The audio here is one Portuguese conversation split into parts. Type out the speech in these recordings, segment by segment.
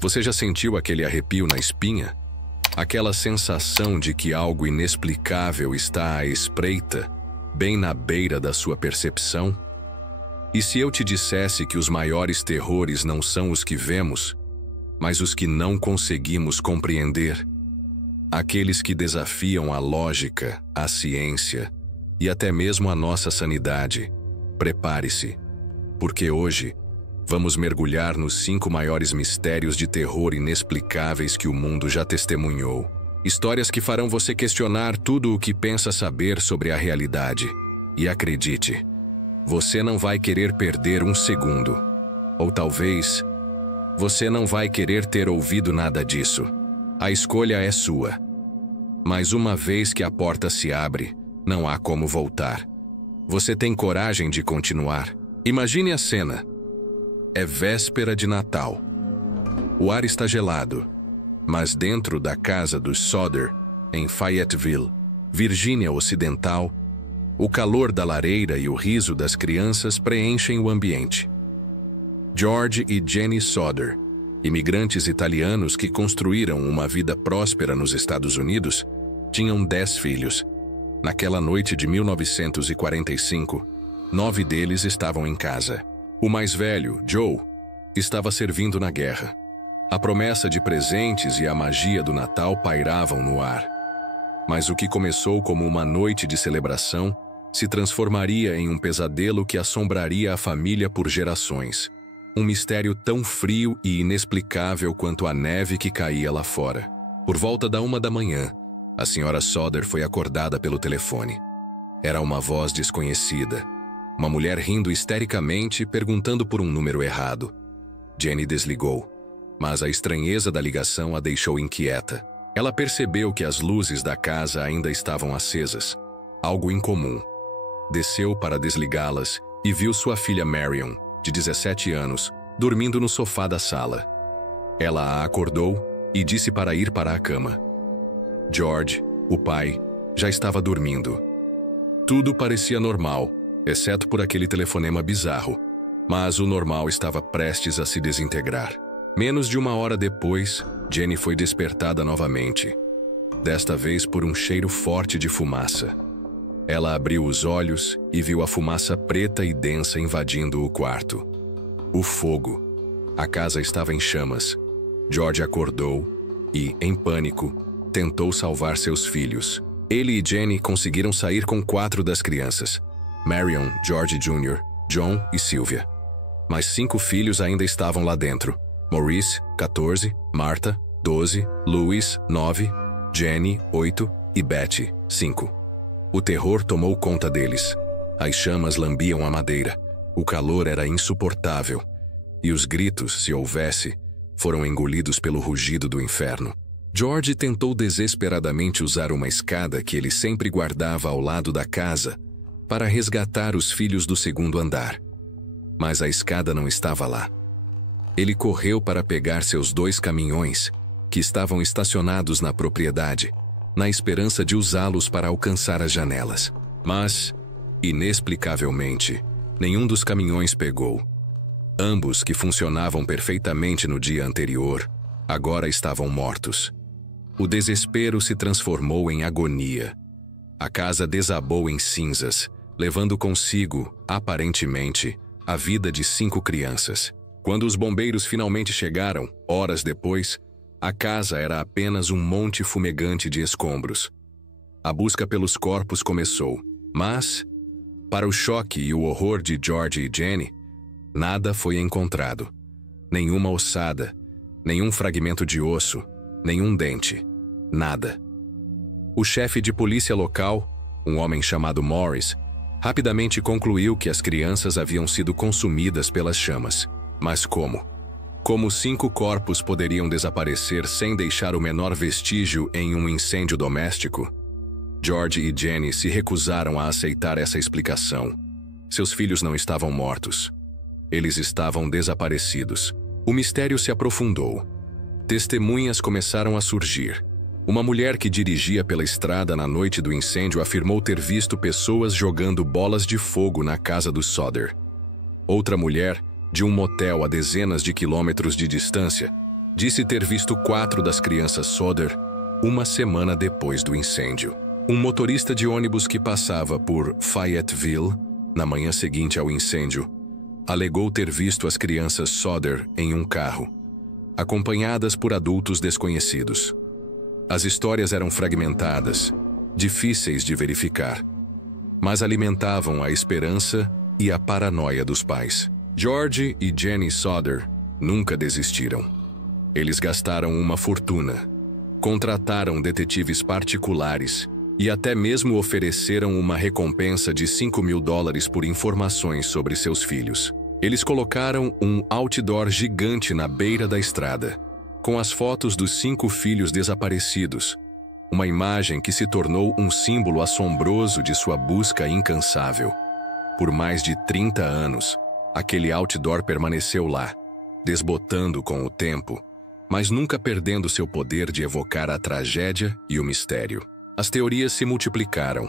Você já sentiu aquele arrepio na espinha? Aquela sensação de que algo inexplicável está à espreita, bem na beira da sua percepção? E se eu te dissesse que os maiores terrores não são os que vemos, mas os que não conseguimos compreender? Aqueles que desafiam a lógica, a ciência e até mesmo a nossa sanidade. Prepare-se, porque hoje vamos mergulhar nos 5 maiores mistérios de terror inexplicáveis que o mundo já testemunhou. Histórias que farão você questionar tudo o que pensa saber sobre a realidade. E acredite, você não vai querer perder um segundo. Ou talvez, você não vai querer ter ouvido nada disso. A escolha é sua. Mas uma vez que a porta se abre, não há como voltar. Você tem coragem de continuar? Imagine a cena. É véspera de Natal. O ar está gelado, mas dentro da casa dos Sodder, em Fayetteville, Virgínia Ocidental, o calor da lareira e o riso das crianças preenchem o ambiente. George e Jenny Sodder, imigrantes italianos que construíram uma vida próspera nos Estados Unidos, tinham 10 filhos. Naquela noite de 1945, 9 deles estavam em casa. O mais velho, Joe, estava servindo na guerra. A promessa de presentes e a magia do Natal pairavam no ar. Mas o que começou como uma noite de celebração se transformaria em um pesadelo que assombraria a família por gerações. Um mistério tão frio e inexplicável quanto a neve que caía lá fora. Por volta da 1 da manhã, a senhora Sodder foi acordada pelo telefone. Era uma voz desconhecida. Uma mulher rindo histericamente, perguntando por um número errado. Jenny desligou, mas a estranheza da ligação a deixou inquieta. Ela percebeu que as luzes da casa ainda estavam acesas. Algo incomum. Desceu para desligá-las e viu sua filha Marion, de 17 anos, dormindo no sofá da sala. Ela a acordou e disse para ir para a cama. George, o pai, já estava dormindo. Tudo parecia normal, exceto por aquele telefonema bizarro, mas o normal estava prestes a se desintegrar. Menos de 1 hora depois, Jenny foi despertada novamente, desta vez por um cheiro forte de fumaça. Ela abriu os olhos e viu a fumaça preta e densa invadindo o quarto. O fogo. A casa estava em chamas. George acordou e, em pânico, tentou salvar seus filhos. Ele e Jenny conseguiram sair com 4 das crianças: Marion, George Jr., John e Sylvia. Mas 5 filhos ainda estavam lá dentro. Maurice, 14, Martha, 12, Louis, 9, Jenny, 8 e Betty, 5. O terror tomou conta deles. As chamas lambiam a madeira. O calor era insuportável. E os gritos, se houvesse, foram engolidos pelo rugido do inferno. George tentou desesperadamente usar uma escada que ele sempre guardava ao lado da casa para resgatar os filhos do 2º andar. Mas a escada não estava lá. Ele correu para pegar seus 2 caminhões, que estavam estacionados na propriedade, na esperança de usá-los para alcançar as janelas. Mas, inexplicavelmente, nenhum dos caminhões pegou. Ambos, que funcionavam perfeitamente no dia anterior, agora estavam mortos. O desespero se transformou em agonia. A casa desabou em cinzas, levando consigo, aparentemente, a vida de 5 crianças. Quando os bombeiros finalmente chegaram, horas depois, a casa era apenas um monte fumegante de escombros. A busca pelos corpos começou, mas, para o choque e o horror de George e Jenny, nada foi encontrado. Nenhuma ossada, nenhum fragmento de osso, nenhum dente. Nada. O chefe de polícia local, um homem chamado Morris, rapidamente concluiu que as crianças haviam sido consumidas pelas chamas. Mas como? Como 5 corpos poderiam desaparecer sem deixar o menor vestígio em um incêndio doméstico? George e Jenny se recusaram a aceitar essa explicação. Seus filhos não estavam mortos. Eles estavam desaparecidos. O mistério se aprofundou. Testemunhas começaram a surgir. Uma mulher que dirigia pela estrada na noite do incêndio afirmou ter visto pessoas jogando bolas de fogo na casa dos Sodder. Outra mulher, de um motel a dezenas de quilômetros de distância, disse ter visto 4 das crianças Soder uma semana depois do incêndio. Um motorista de ônibus que passava por Fayetteville, na manhã seguinte ao incêndio, alegou ter visto as crianças Soder em um carro, acompanhadas por adultos desconhecidos. As histórias eram fragmentadas, difíceis de verificar, mas alimentavam a esperança e a paranoia dos pais. George e Jenny Soder nunca desistiram. Eles gastaram uma fortuna, contrataram detetives particulares e até mesmo ofereceram uma recompensa de $5.000 por informações sobre seus filhos. Eles colocaram um outdoor gigante na beira da estrada, com as fotos dos 5 filhos desaparecidos, uma imagem que se tornou um símbolo assombroso de sua busca incansável. Por mais de 30 anos, aquele outdoor permaneceu lá, desbotando com o tempo, mas nunca perdendo seu poder de evocar a tragédia e o mistério. As teorias se multiplicaram.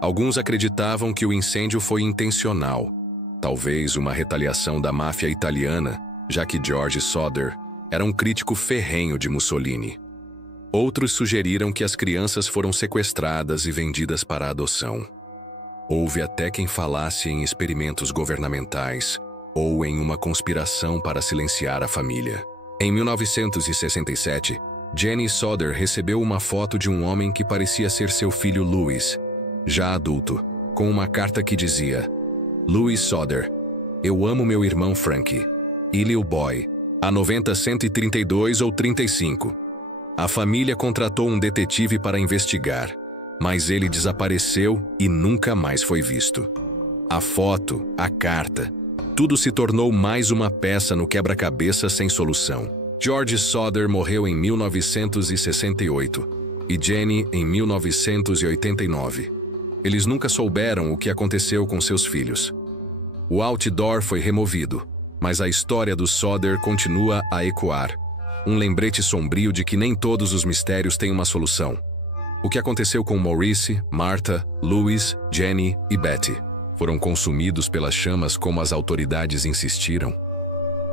Alguns acreditavam que o incêndio foi intencional, talvez uma retaliação da máfia italiana, já que George Soder era um crítico ferrenho de Mussolini. Outros sugeriram que as crianças foram sequestradas e vendidas para adoção. Houve até quem falasse em experimentos governamentais ou em uma conspiração para silenciar a família. Em 1967, Jenny Soder recebeu uma foto de um homem que parecia ser seu filho Louis, já adulto, com uma carta que dizia: Louis Soder, eu amo meu irmão Frank. E Lil Boy, a 90-132 ou 35. A família contratou um detetive para investigar, mas ele desapareceu e nunca mais foi visto. A foto, a carta, tudo se tornou mais uma peça no quebra-cabeça sem solução. George Soder morreu em 1968 e Jenny em 1989. Eles nunca souberam o que aconteceu com seus filhos. O outdoor foi removido, mas a história do Soder continua a ecoar. Um lembrete sombrio de que nem todos os mistérios têm uma solução. O que aconteceu com Maurice, Martha, Louis, Jenny e Betty? Foram consumidos pelas chamas como as autoridades insistiram?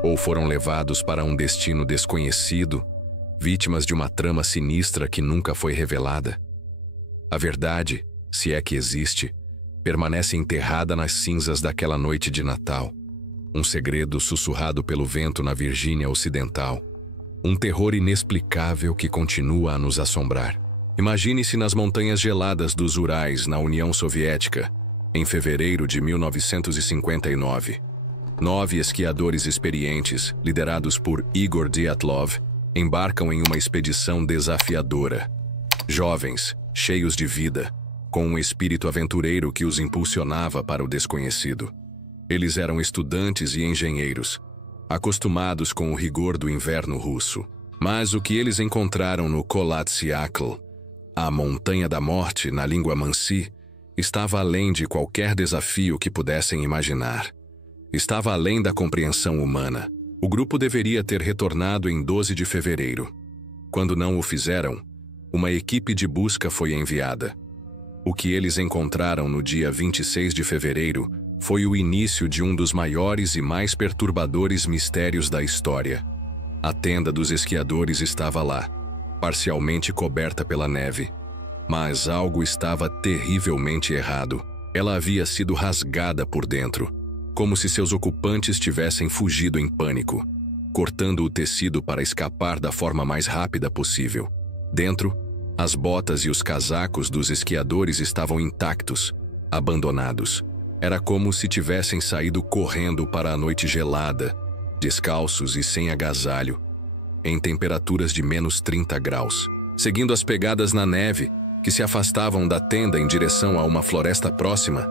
Ou foram levados para um destino desconhecido, vítimas de uma trama sinistra que nunca foi revelada? A verdade, se é que existe, permanece enterrada nas cinzas daquela noite de Natal. Um segredo sussurrado pelo vento na Virgínia Ocidental. Um terror inexplicável que continua a nos assombrar. Imagine-se nas montanhas geladas dos Urais, na União Soviética, em fevereiro de 1959. 9 esquiadores experientes, liderados por Igor Dyatlov, embarcam em uma expedição desafiadora. Jovens, cheios de vida, com um espírito aventureiro que os impulsionava para o desconhecido. Eles eram estudantes e engenheiros, acostumados com o rigor do inverno russo. Mas o que eles encontraram no Kolatsyakl, a Montanha da Morte na língua Mansi, estava além de qualquer desafio que pudessem imaginar. Estava além da compreensão humana. O grupo deveria ter retornado em 12 de fevereiro. Quando não o fizeram, uma equipe de busca foi enviada. O que eles encontraram no dia 26 de fevereiro foi o início de um dos maiores e mais perturbadores mistérios da história. A tenda dos esquiadores estava lá, parcialmente coberta pela neve. Mas algo estava terrivelmente errado. Ela havia sido rasgada por dentro, como se seus ocupantes tivessem fugido em pânico, cortando o tecido para escapar da forma mais rápida possível. Dentro, as botas e os casacos dos esquiadores estavam intactos, abandonados. Era como se tivessem saído correndo para a noite gelada, descalços e sem agasalho, em temperaturas de menos 30 graus. Seguindo as pegadas na neve, que se afastavam da tenda em direção a uma floresta próxima,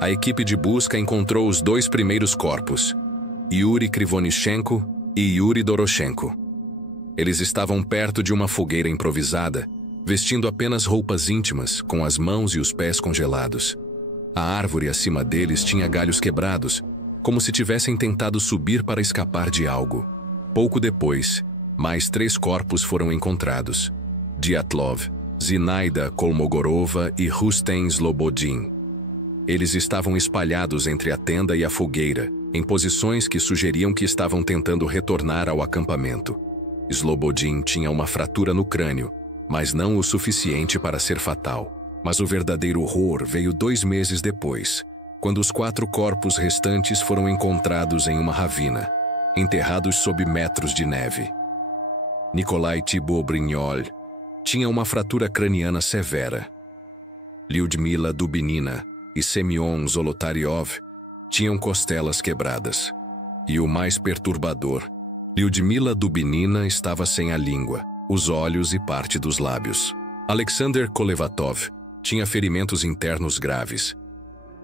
a equipe de busca encontrou os 2 primeiros corpos, Yuri Krivonichenko e Yuri Doroshenko. Eles estavam perto de uma fogueira improvisada, vestindo apenas roupas íntimas, com as mãos e os pés congelados. A árvore acima deles tinha galhos quebrados, como se tivessem tentado subir para escapar de algo. Pouco depois, mais 3 corpos foram encontrados: Dyatlov, Zinaida Kolmogorova e Rustem Slobodin. Eles estavam espalhados entre a tenda e a fogueira, em posições que sugeriam que estavam tentando retornar ao acampamento. Slobodin tinha uma fratura no crânio, mas não o suficiente para ser fatal. Mas o verdadeiro horror veio 2 meses depois, quando os 4 corpos restantes foram encontrados em uma ravina, enterrados sob metros de neve. Nikolai Thibault-Brignol tinha uma fratura craniana severa. Lyudmila Dubinina e Semyon Zolotaryov tinham costelas quebradas. E o mais perturbador, Lyudmila Dubinina estava sem a língua, os olhos e parte dos lábios. Alexander Kolevatov tinha ferimentos internos graves.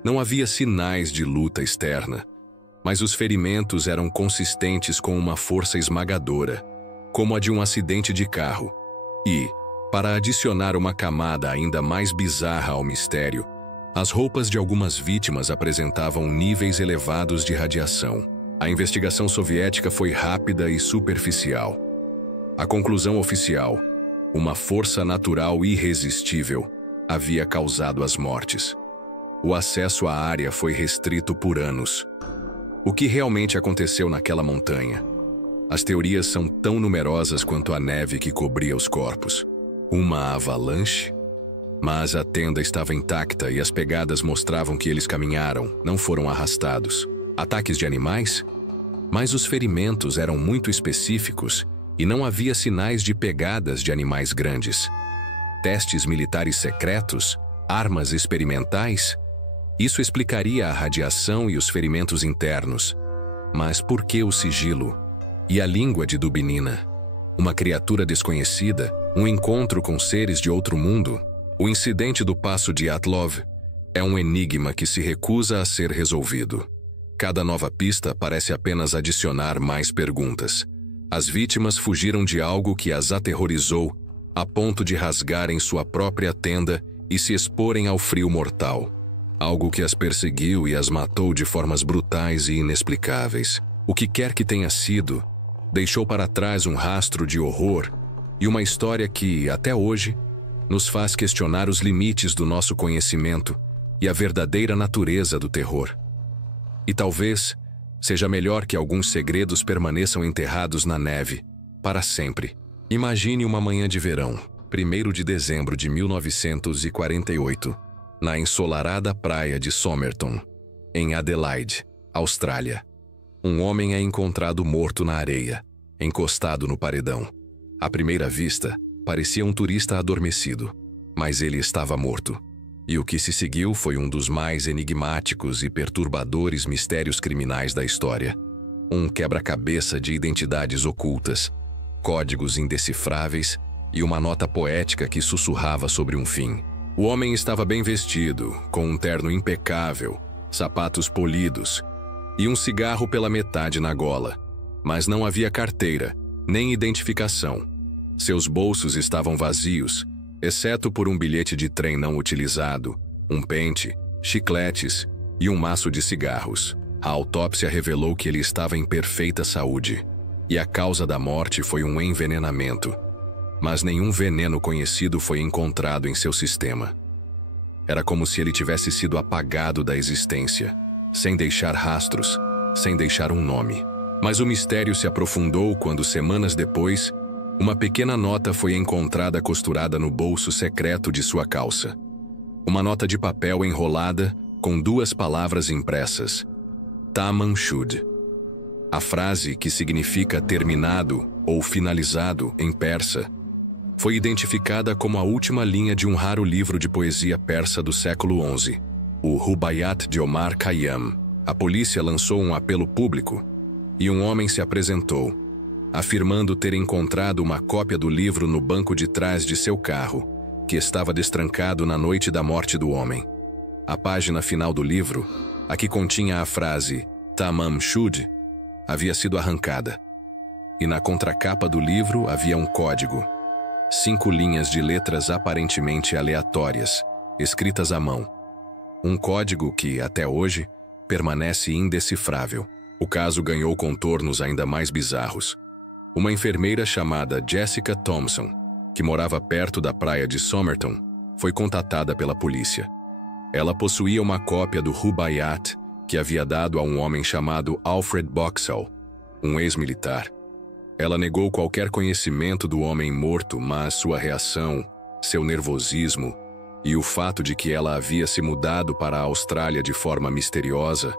Não havia sinais de luta externa, mas os ferimentos eram consistentes com uma força esmagadora, como a de um acidente de carro. E, para adicionar uma camada ainda mais bizarra ao mistério, as roupas de algumas vítimas apresentavam níveis elevados de radiação. A investigação soviética foi rápida e superficial. A conclusão oficial, uma força natural irresistível, havia causado as mortes. O acesso à área foi restrito por anos. O que realmente aconteceu naquela montanha? As teorias são tão numerosas quanto a neve que cobria os corpos. Uma avalanche? Mas a tenda estava intacta e as pegadas mostravam que eles caminharam, não foram arrastados. Ataques de animais? Mas os ferimentos eram muito específicos e não havia sinais de pegadas de animais grandes. Testes militares secretos? Armas experimentais? Isso explicaria a radiação e os ferimentos internos. Mas por que o sigilo? E a língua de Dubinina? Uma criatura desconhecida? Um encontro com seres de outro mundo? O incidente do Passo de Atlov é um enigma que se recusa a ser resolvido. Cada nova pista parece apenas adicionar mais perguntas. As vítimas fugiram de algo que as aterrorizou, a ponto de rasgarem sua própria tenda e se exporem ao frio mortal. Algo que as perseguiu e as matou de formas brutais e inexplicáveis. O que quer que tenha sido, deixou para trás um rastro de horror e uma história que, até hoje, nos faz questionar os limites do nosso conhecimento e a verdadeira natureza do terror. E talvez seja melhor que alguns segredos permaneçam enterrados na neve, para sempre. Imagine uma manhã de verão, 1º de dezembro de 1948, na ensolarada praia de Somerton, em Adelaide, Austrália. Um homem é encontrado morto na areia, encostado no paredão. À primeira vista, parecia um turista adormecido, mas ele estava morto. E o que se seguiu foi um dos mais enigmáticos e perturbadores mistérios criminais da história. Um quebra-cabeça de identidades ocultas, códigos indecifráveis e uma nota poética que sussurrava sobre um fim. O homem estava bem vestido, com um terno impecável, sapatos polidos e um cigarro pela metade na gola. Mas não havia carteira, nem identificação. Seus bolsos estavam vazios, exceto por um bilhete de trem não utilizado, um pente, chicletes e um maço de cigarros. A autópsia revelou que ele estava em perfeita saúde, e a causa da morte foi um envenenamento. Mas nenhum veneno conhecido foi encontrado em seu sistema. Era como se ele tivesse sido apagado da existência, sem deixar rastros, sem deixar um nome. Mas o mistério se aprofundou quando, semanas depois, uma pequena nota foi encontrada costurada no bolso secreto de sua calça. Uma nota de papel enrolada com 2 palavras impressas: Tamam Shud. A frase, que significa terminado ou finalizado em persa, foi identificada como a última linha de um raro livro de poesia persa do século XI, o Rubaiyat de Omar Khayyam. A polícia lançou um apelo público e um homem se apresentou, afirmando ter encontrado uma cópia do livro no banco de trás de seu carro, que estava destrancado na noite da morte do homem. A página final do livro, a que continha a frase Tamam Shud, havia sido arrancada. E na contracapa do livro havia um código: 5 linhas de letras aparentemente aleatórias, escritas à mão. Um código que, até hoje, permanece indecifrável. O caso ganhou contornos ainda mais bizarros. Uma enfermeira chamada Jessica Thompson, que morava perto da praia de Somerton, foi contatada pela polícia. Ela possuía uma cópia do Rubaiyat que havia dado a um homem chamado Alfred Boxall, um ex-militar. Ela negou qualquer conhecimento do homem morto, mas sua reação, seu nervosismo e o fato de que ela havia se mudado para a Austrália de forma misteriosa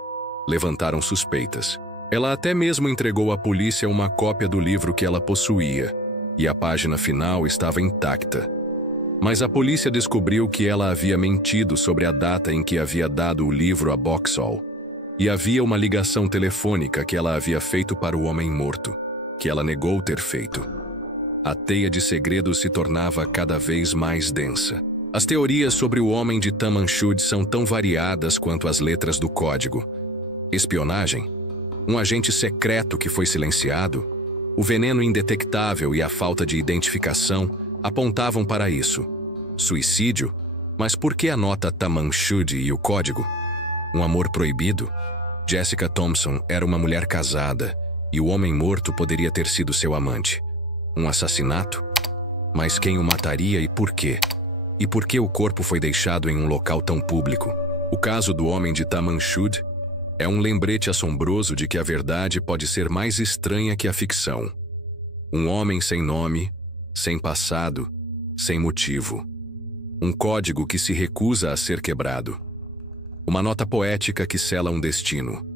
levantaram suspeitas. Ela até mesmo entregou à polícia uma cópia do livro que ela possuía, e a página final estava intacta. Mas a polícia descobriu que ela havia mentido sobre a data em que havia dado o livro a Boxall, e havia uma ligação telefônica que ela havia feito para o homem morto, que ela negou ter feito. A teia de segredos se tornava cada vez mais densa. As teorias sobre o homem de Tamanshud são tão variadas quanto as letras do código. Espionagem, um agente secreto que foi silenciado, o veneno indetectável e a falta de identificação apontavam para isso. Suicídio? Mas por que a nota Tamanshud e o código? Um amor proibido? Jessica Thompson era uma mulher casada e o homem morto poderia ter sido seu amante. Um assassinato? Mas quem o mataria e por quê? E por que o corpo foi deixado em um local tão público? O caso do homem de Tamanshud é um lembrete assombroso de que a verdade pode ser mais estranha que a ficção. Um homem sem nome, sem passado, sem motivo. Um código que se recusa a ser quebrado. Uma nota poética que sela um destino.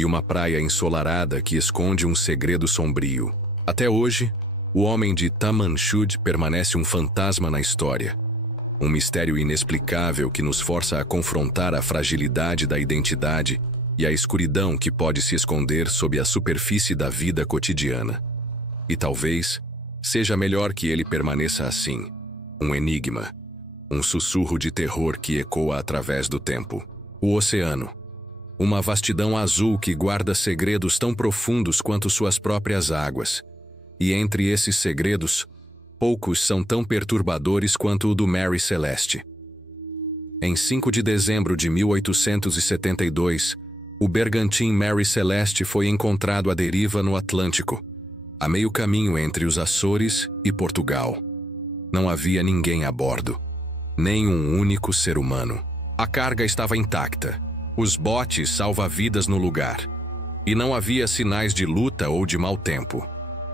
E uma praia ensolarada que esconde um segredo sombrio. Até hoje, o homem de Tamanshud permanece um fantasma na história. Um mistério inexplicável que nos força a confrontar a fragilidade da identidade e a escuridão que pode se esconder sob a superfície da vida cotidiana. E talvez seja melhor que ele permaneça assim, um enigma, um sussurro de terror que ecoa através do tempo. O oceano, uma vastidão azul que guarda segredos tão profundos quanto suas próprias águas. E entre esses segredos, poucos são tão perturbadores quanto o do Mary Celeste. Em 5 de dezembro de 1872, o bergantim Mary Celeste foi encontrado à deriva no Atlântico, a meio caminho entre os Açores e Portugal. Não havia ninguém a bordo, nem um único ser humano. A carga estava intacta, os botes salva-vidas no lugar, e não havia sinais de luta ou de mau tempo.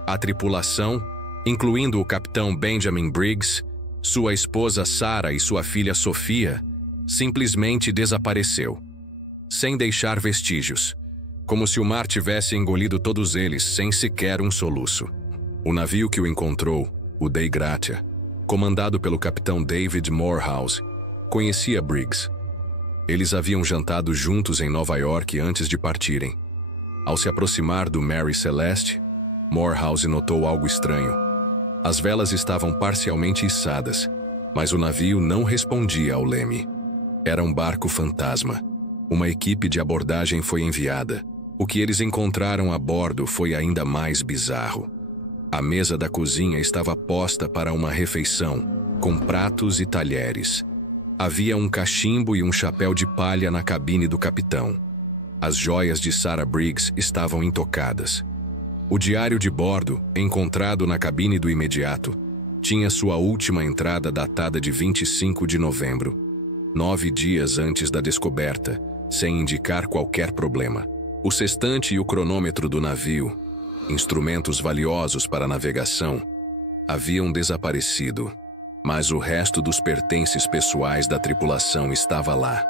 A tripulação, incluindo o capitão Benjamin Briggs, sua esposa Sarah e sua filha Sofia, simplesmente desapareceu, sem deixar vestígios, como se o mar tivesse engolido todos eles sem sequer um soluço. O navio que o encontrou, o Dei Gratia, comandado pelo capitão David Morehouse, conhecia Briggs. Eles haviam jantado juntos em Nova York antes de partirem. Ao se aproximar do Mary Celeste, Morehouse notou algo estranho. As velas estavam parcialmente içadas, mas o navio não respondia ao leme. Era um barco fantasma. Uma equipe de abordagem foi enviada. O que eles encontraram a bordo foi ainda mais bizarro. A mesa da cozinha estava posta para uma refeição, com pratos e talheres. Havia um cachimbo e um chapéu de palha na cabine do capitão. As joias de Sarah Briggs estavam intocadas. O diário de bordo, encontrado na cabine do imediato, tinha sua última entrada datada de 25 de novembro, 9 dias antes da descoberta, sem indicar qualquer problema. O sextante e o cronômetro do navio, instrumentos valiosos para a navegação, haviam desaparecido, mas o resto dos pertences pessoais da tripulação estava lá.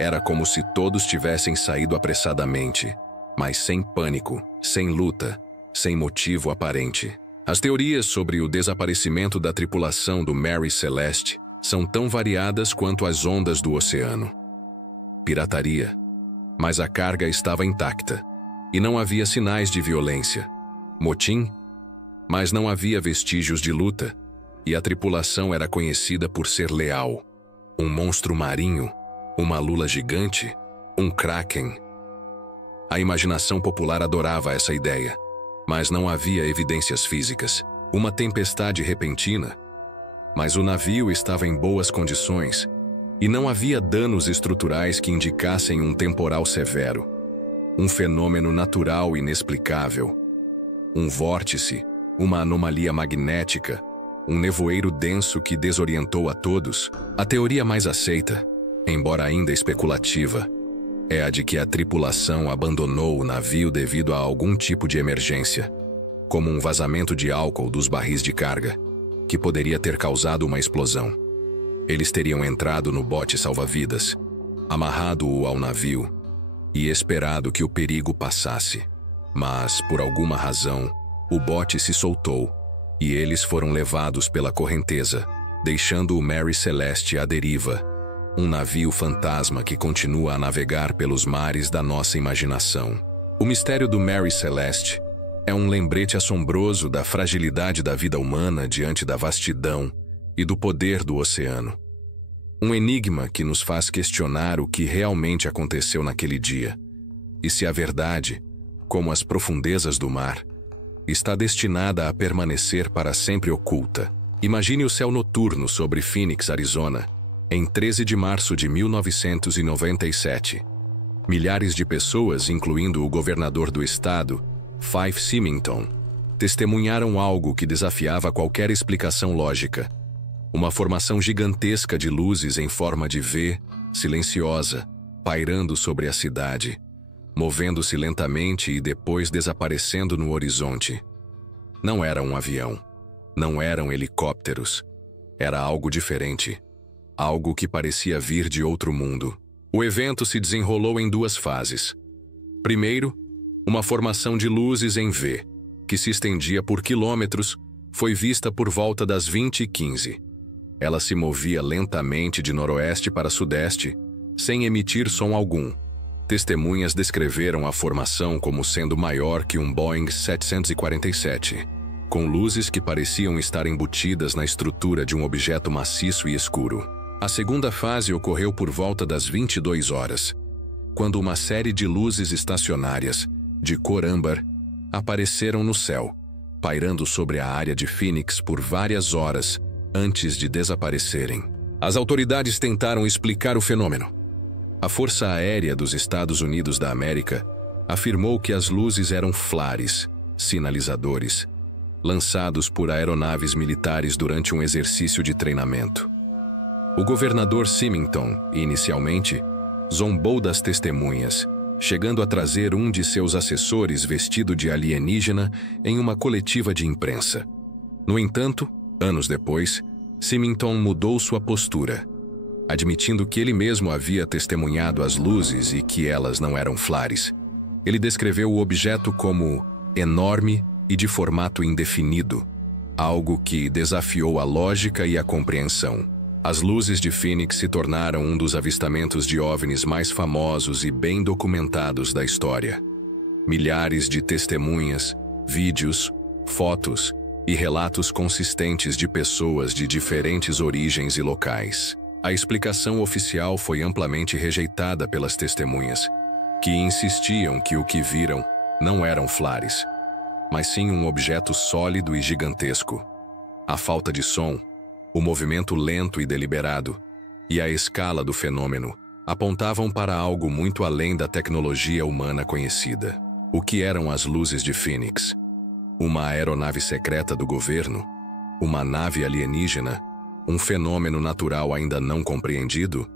Era como se todos tivessem saído apressadamente, mas sem pânico, sem luta, sem motivo aparente. As teorias sobre o desaparecimento da tripulação do Mary Celeste são tão variadas quanto as ondas do oceano. Pirataria. Mas a carga estava intacta, e não havia sinais de violência. Motim? Mas não havia vestígios de luta, e a tripulação era conhecida por ser leal. Um monstro marinho, uma lula gigante, um kraken. A imaginação popular adorava essa ideia, mas não havia evidências físicas. Uma tempestade repentina? Mas o navio estava em boas condições, e não havia danos estruturais que indicassem um temporal severo. Um fenômeno natural inexplicável. Um vórtice, uma anomalia magnética, um nevoeiro denso que desorientou a todos. A teoria mais aceita, embora ainda especulativa, é a de que a tripulação abandonou o navio devido a algum tipo de emergência. como um vazamento de álcool dos barris de carga, que poderia ter causado uma explosão. Eles teriam entrado no bote salva-vidas, amarrado-o ao navio e esperado que o perigo passasse. Mas, por alguma razão, o bote se soltou e eles foram levados pela correnteza, deixando o Mary Celeste à deriva, um navio fantasma que continua a navegar pelos mares da nossa imaginação. O mistério do Mary Celeste é um lembrete assombroso da fragilidade da vida humana diante da vastidão e do poder do oceano. Um enigma que nos faz questionar o que realmente aconteceu naquele dia, e se a verdade, como as profundezas do mar, está destinada a permanecer para sempre oculta. Imagine o céu noturno sobre Phoenix, Arizona, em 13 de março de 1997. Milhares de pessoas, incluindo o governador do estado, Fife Symington, testemunharam algo que desafiava qualquer explicação lógica. Uma formação gigantesca de luzes em forma de V, silenciosa, pairando sobre a cidade, movendo-se lentamente e depois desaparecendo no horizonte. Não era um avião, não eram helicópteros, era algo diferente, algo que parecia vir de outro mundo. O evento se desenrolou em duas fases. Primeiro, uma formação de luzes em V, que se estendia por quilômetros, foi vista por volta das 20h15. Ela se movia lentamente de noroeste para sudeste, sem emitir som algum. Testemunhas descreveram a formação como sendo maior que um Boeing 747, com luzes que pareciam estar embutidas na estrutura de um objeto maciço e escuro. A segunda fase ocorreu por volta das 22 horas, quando uma série de luzes estacionárias, de cor âmbar, apareceram no céu, pairando sobre a área de Phoenix por várias horas antes de desaparecerem. As autoridades tentaram explicar o fenômeno. A Força Aérea dos Estados Unidos da América afirmou que as luzes eram flares, sinalizadores, lançados por aeronaves militares durante um exercício de treinamento. O governador Symington, inicialmente, zombou das testemunhas, chegando a trazer um de seus assessores vestido de alienígena em uma coletiva de imprensa. No entanto, anos depois, Symington mudou sua postura, admitindo que ele mesmo havia testemunhado as luzes e que elas não eram flares. Ele descreveu o objeto como enorme e de formato indefinido, algo que desafiou a lógica e a compreensão. As luzes de Phoenix se tornaram um dos avistamentos de OVNIs mais famosos e bem documentados da história. Milhares de testemunhas, vídeos, fotos e relatos consistentes de pessoas de diferentes origens e locais. A explicação oficial foi amplamente rejeitada pelas testemunhas, que insistiam que o que viram não eram flares, mas sim um objeto sólido e gigantesco. A falta de som, o movimento lento e deliberado, e a escala do fenômeno apontavam para algo muito além da tecnologia humana conhecida. O que eram as luzes de Phoenix? Uma aeronave secreta do governo? Uma nave alienígena? Um fenômeno natural ainda não compreendido?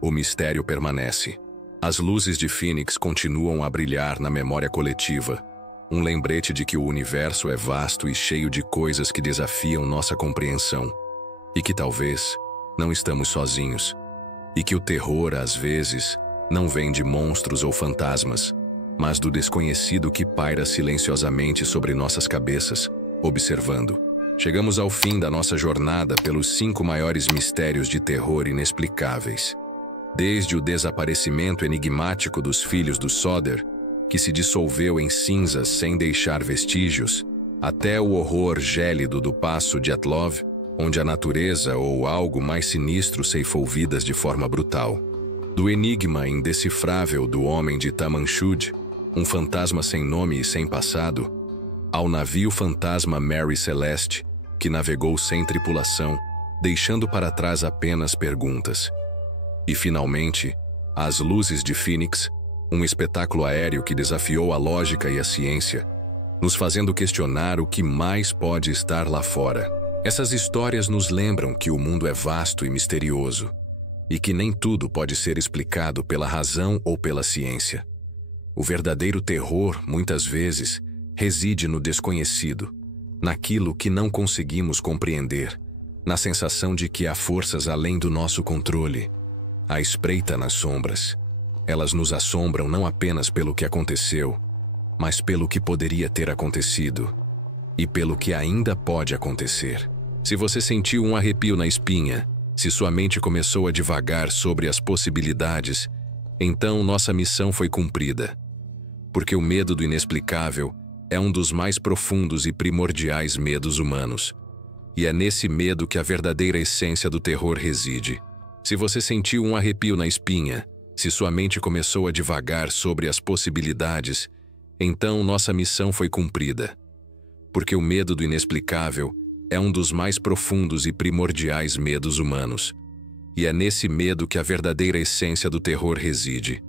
O mistério permanece. As luzes de Phoenix continuam a brilhar na memória coletiva, um lembrete de que o universo é vasto e cheio de coisas que desafiam nossa compreensão, e que talvez não estamos sozinhos, e que o terror, às vezes, não vem de monstros ou fantasmas, mas do desconhecido que paira silenciosamente sobre nossas cabeças, observando. Chegamos ao fim da nossa jornada pelos 5 maiores mistérios de terror inexplicáveis. Desde o desaparecimento enigmático dos filhos do Sodder, que se dissolveu em cinzas sem deixar vestígios, até o horror gélido do Passo Dyatlov, onde a natureza ou algo mais sinistro ceifou vidas de forma brutal. Do enigma indecifrável do homem de Tamanchud, um fantasma sem nome e sem passado, ao navio fantasma Mary Celeste, que navegou sem tripulação, deixando para trás apenas perguntas. E, finalmente, as luzes de Phoenix, um espetáculo aéreo que desafiou a lógica e a ciência, nos fazendo questionar o que mais pode estar lá fora. Essas histórias nos lembram que o mundo é vasto e misterioso, e que nem tudo pode ser explicado pela razão ou pela ciência. O verdadeiro terror, muitas vezes, reside no desconhecido, naquilo que não conseguimos compreender, na sensação de que há forças além do nosso controle. À espreita nas sombras. Elas nos assombram não apenas pelo que aconteceu, mas pelo que poderia ter acontecido e pelo que ainda pode acontecer. Se você sentiu um arrepio na espinha, se sua mente começou a divagar sobre as possibilidades, então nossa missão foi cumprida. Porque o medo do inexplicável é um dos mais profundos e primordiais medos humanos. E é nesse medo que a verdadeira essência do terror reside. Se você sentiu um arrepio na espinha, se sua mente começou a divagar sobre as possibilidades, então nossa missão foi cumprida. Porque o medo do inexplicável é um dos mais profundos e primordiais medos humanos. E é nesse medo que a verdadeira essência do terror reside.